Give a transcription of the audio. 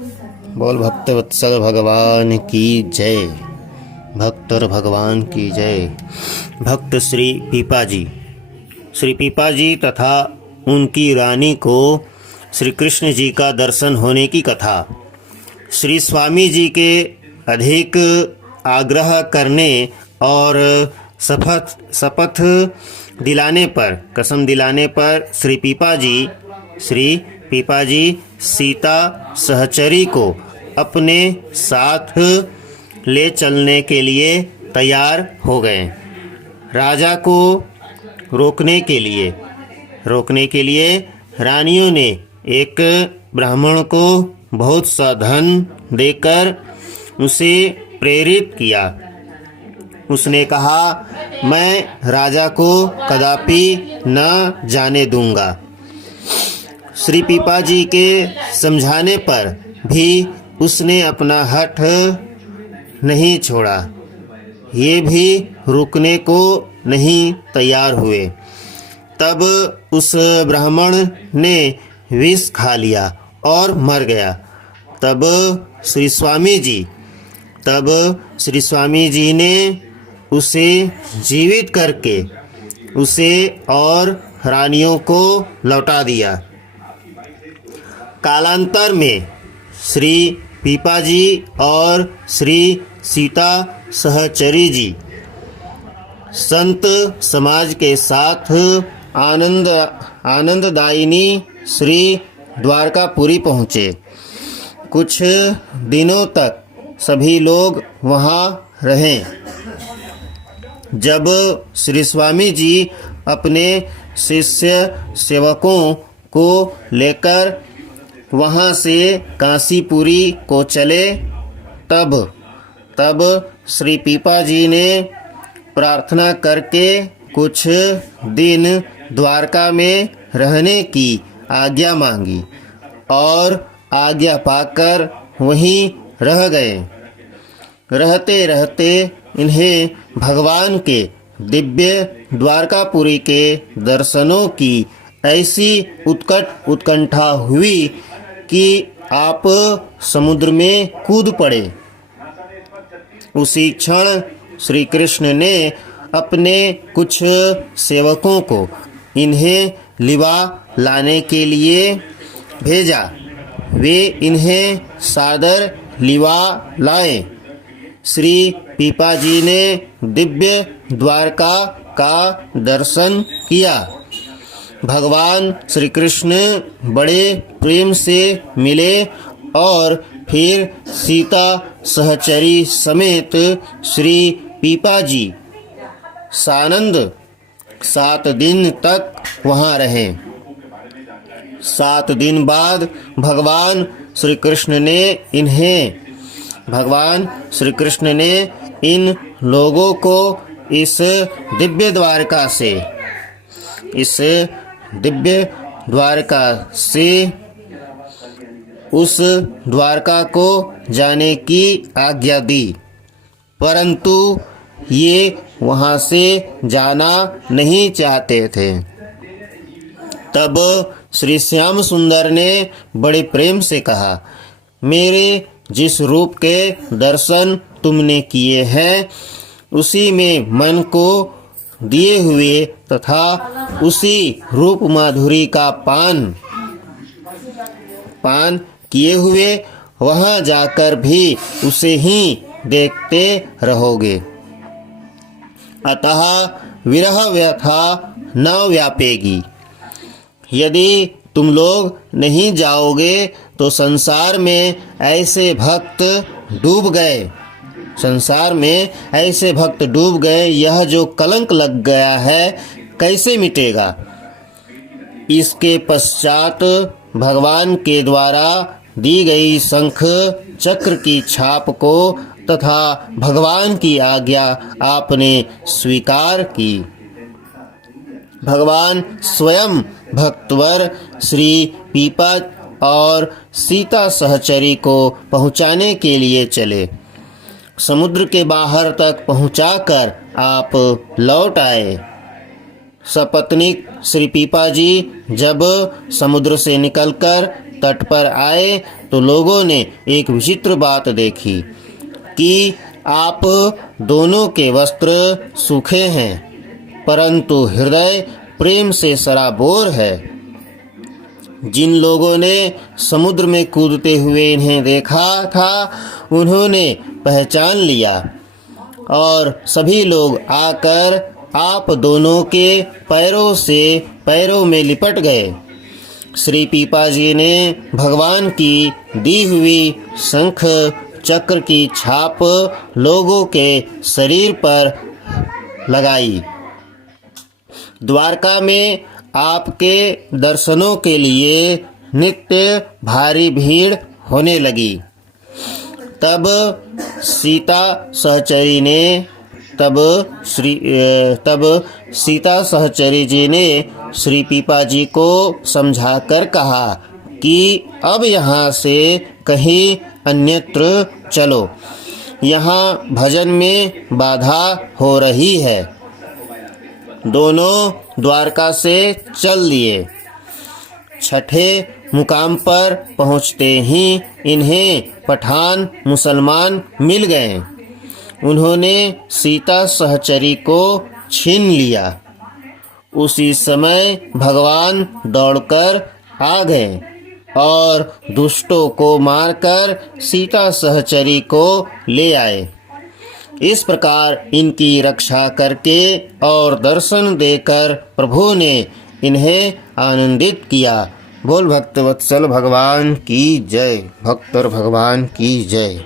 बोल भक्तवत्सल भगवान की जय। भक्त और भगवान की जय। भक्त श्री पीपा जी तथा उनकी रानी को श्री कृष्ण जी का दर्शन होने की कथा। श्री स्वामी जी के अधिक आग्रह करने और शपथ दिलाने पर, कसम दिलाने पर श्री पीपा जी सीता सहचरी को अपने साथ ले चलने के लिए तैयार हो गए। राजा को रोकने के लिए रानियों ने एक ब्राह्मण को बहुत सा धन देकर उसे प्रेरित किया। उसने कहा, मैं राजा को कदापि न जाने दूंगा। श्री पीपा जी के समझाने पर भी उसने अपना हठ नहीं छोड़ा। ये भी रुकने को नहीं तैयार हुए। तब उस ब्राह्मण ने विष खा लिया और मर गया। तब श्री स्वामी जी ने उसे जीवित करके उसे और रानियों को लौटा दिया। कालांतर में श्री पीपा जी और श्री सीता सहचरी जी संत समाज के साथ आनंददायिनी श्री द्वारकापुरी पहुँचे। कुछ दिनों तक सभी लोग वहाँ रहे। जब श्री स्वामी जी अपने शिष्य सेवकों को लेकर वहाँ से काशीपुरी को चले, तब श्री पीपा जी ने प्रार्थना करके कुछ दिन द्वारका में रहने की आज्ञा मांगी और आज्ञा पाकर वहीं रह गए। रहते रहते इन्हें भगवान के दिव्य द्वारकापुरी के दर्शनों की ऐसी उत्कंठा हुई कि आप समुद्र में कूद पड़े। उसी क्षण श्री कृष्ण ने अपने कुछ सेवकों को इन्हें लिवा लाने के लिए भेजा। वे इन्हें सादर लिवा लाए। श्री पीपा जी ने दिव्य द्वारका का दर्शन किया। भगवान श्री कृष्ण बड़े प्रेम से मिले और फिर सीता सहचरी समेत श्री पीपा जी सानंद 7 दिन तक वहाँ रहे। 7 दिन बाद भगवान श्री कृष्ण ने इन लोगों को इस दिव्य द्वारका से उस द्वारका को जाने की आज्ञा दी, परंतु ये वहाँ से जाना नहीं चाहते थे। तब श्री श्याम सुंदर ने बड़े प्रेम से कहा, मेरे जिस रूप के दर्शन तुमने किए हैं उसी में मन को दिए हुए तथा उसी रूप माधुरी का पान किए हुए वहाँ जाकर भी उसे ही देखते रहोगे। अतः विरह व्यथा न व्यापेगी। यदि तुम लोग नहीं जाओगे तो संसार में ऐसे भक्त डूब गए, यह जो कलंक लग गया है कैसे मिटेगा। इसके पश्चात भगवान के द्वारा दी गई शंख चक्र की छाप को तथा भगवान की आज्ञा आपने स्वीकार की। भगवान स्वयं भक्तवर श्री पीपा और सीता सहचरी को पहुँचाने के लिए चले। समुद्र के बाहर तक पहुँचाकर आप लौट आए। सपत्नीक श्री पीपा जी जब समुद्र से निकलकर तट पर आए तो लोगों ने एक विचित्र बात देखी कि आप दोनों के वस्त्र सूखे हैं, परंतु हृदय प्रेम से सराबोर है। जिन लोगों ने समुद्र में कूदते हुए इन्हें देखा था, उन्होंने पहचान लिया और सभी लोग आकर आप दोनों के पैरों में लिपट गए। श्री पीपा जी ने भगवान की दी हुई शंख चक्र की छाप लोगों के शरीर पर लगाई। द्वारका में आपके दर्शनों के लिए नित्य भारी भीड़ होने लगी। तब सीता सहचरी जी ने श्री पीपा जी को समझाकर कहा कि अब यहाँ से कहीं अन्यत्र चलो, यहाँ भजन में बाधा हो रही है। दोनों द्वारका से चल दिए। छठे मुकाम पर पहुँचते ही इन्हें पठान मुसलमान मिल गए। उन्होंने सीता सहचरी को छीन लिया। उसी समय भगवान दौड़कर आ गए और दुष्टों को मारकर सीता सहचरी को ले आए। इस प्रकार इनकी रक्षा करके और दर्शन देकर प्रभु ने इन्हें आनंदित किया। बोल भक्तवत्सल भगवान की जय, भक्तर भगवान की जय।